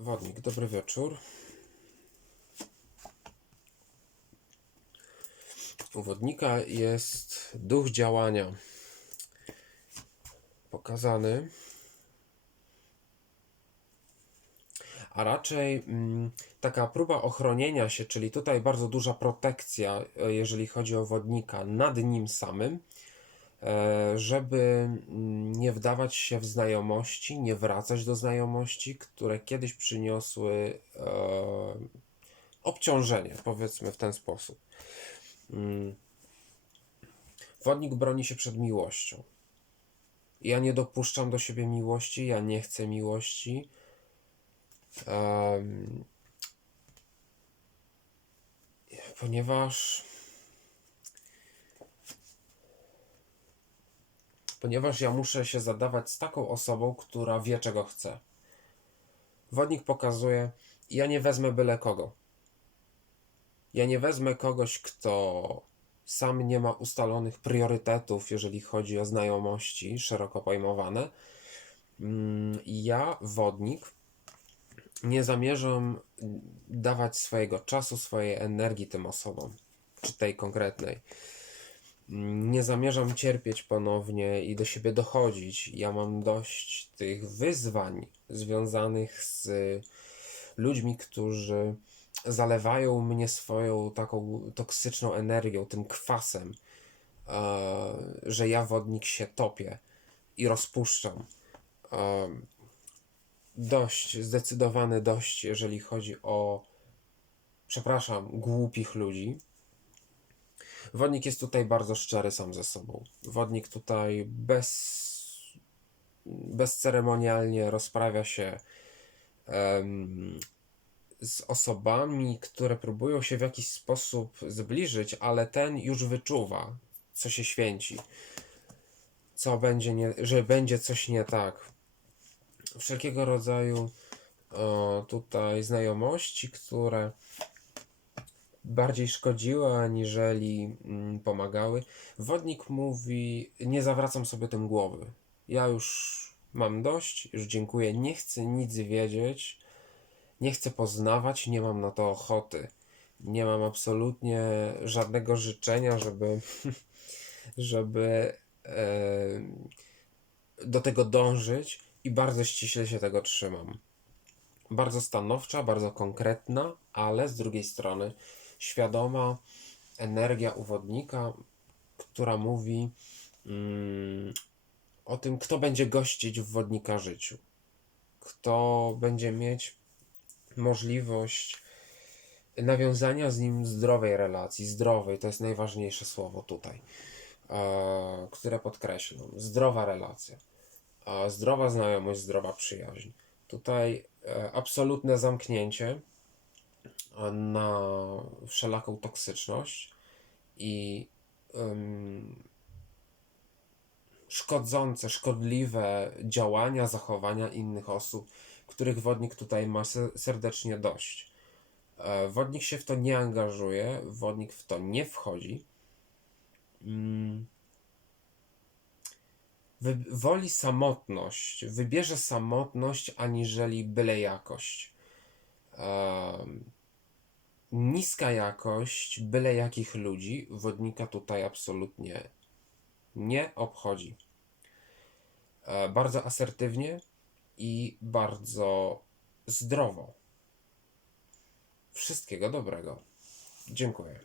Wodnik, dobry wieczór. U wodnika jest duch działania pokazany, a raczej mm, taka próba ochronienia się, czyli tutaj bardzo duża protekcja, e, jeżeli chodzi o wodnika, nad nim samym, żeby mm, nie wdawać się w znajomości, nie wracać do znajomości, które kiedyś przyniosły e, obciążenie, powiedzmy w ten sposób. Mm. Wodnik broni się przed miłością. Ja nie dopuszczam do siebie miłości, ja nie chcę miłości. Em, ponieważ ponieważ ja muszę się zadawać z taką osobą, która wie czego chce. Wodnik pokazuje, ja nie wezmę byle kogo. Ja nie wezmę kogoś, kto sam nie ma ustalonych priorytetów, jeżeli chodzi o znajomości szeroko pojmowane. Mm, Ja, wodnik, nie zamierzam dawać swojego czasu, swojej energii tym osobom, czy tej konkretnej. Nie zamierzam cierpieć ponownie i do siebie dochodzić. Ja mam dość tych wyzwań związanych z ludźmi, którzy zalewają mnie swoją taką toksyczną energią, tym kwasem, e, że ja wodnik się topię i rozpuszczam. E, dość, zdecydowany dość, jeżeli chodzi o, przepraszam, głupich ludzi. Wodnik jest tutaj bardzo szczery sam ze sobą. Wodnik tutaj bez, bezceremonialnie rozprawia się em, z osobami, które próbują się w jakiś sposób zbliżyć, ale ten już wyczuwa, co się święci, co będzie nie, że będzie coś nie tak. Wszelkiego rodzaju o, tutaj znajomości, które bardziej szkodziły aniżeli mm, pomagały. Wodnik mówi: Nie zawracam sobie tym głowy. Ja już mam dość, już dziękuję, nie chcę nic wiedzieć, nie chcę poznawać, nie mam na to ochoty. Nie mam absolutnie żadnego życzenia, żeby, żeby e, do tego dążyć i bardzo ściśle się tego trzymam. Bardzo stanowcza, bardzo konkretna, ale z drugiej strony świadoma energia uwodnika, która mówi mm, o tym, kto będzie gościć w wodnika życiu. Kto będzie mieć możliwość nawiązania z nim zdrowej relacji, zdrowej, to jest najważniejsze słowo tutaj, e, które podkreślam. Zdrowa relacja, e, zdrowa znajomość, zdrowa przyjaźń. Tutaj e, absolutne zamknięcie na wszelaką toksyczność i ym, szkodzące, szkodliwe działania, zachowania innych osób, których wodnik tutaj ma se- serdecznie dość. E, Wodnik się w to nie angażuje, wodnik w to nie wchodzi. Mm. Wy, woli samotność, wybierze samotność aniżeli byle jakość. Em, niska jakość byle jakich ludzi wodnika tutaj absolutnie nie obchodzi. E, bardzo asertywnie i bardzo zdrowo. Wszystkiego dobrego. Dziękuję.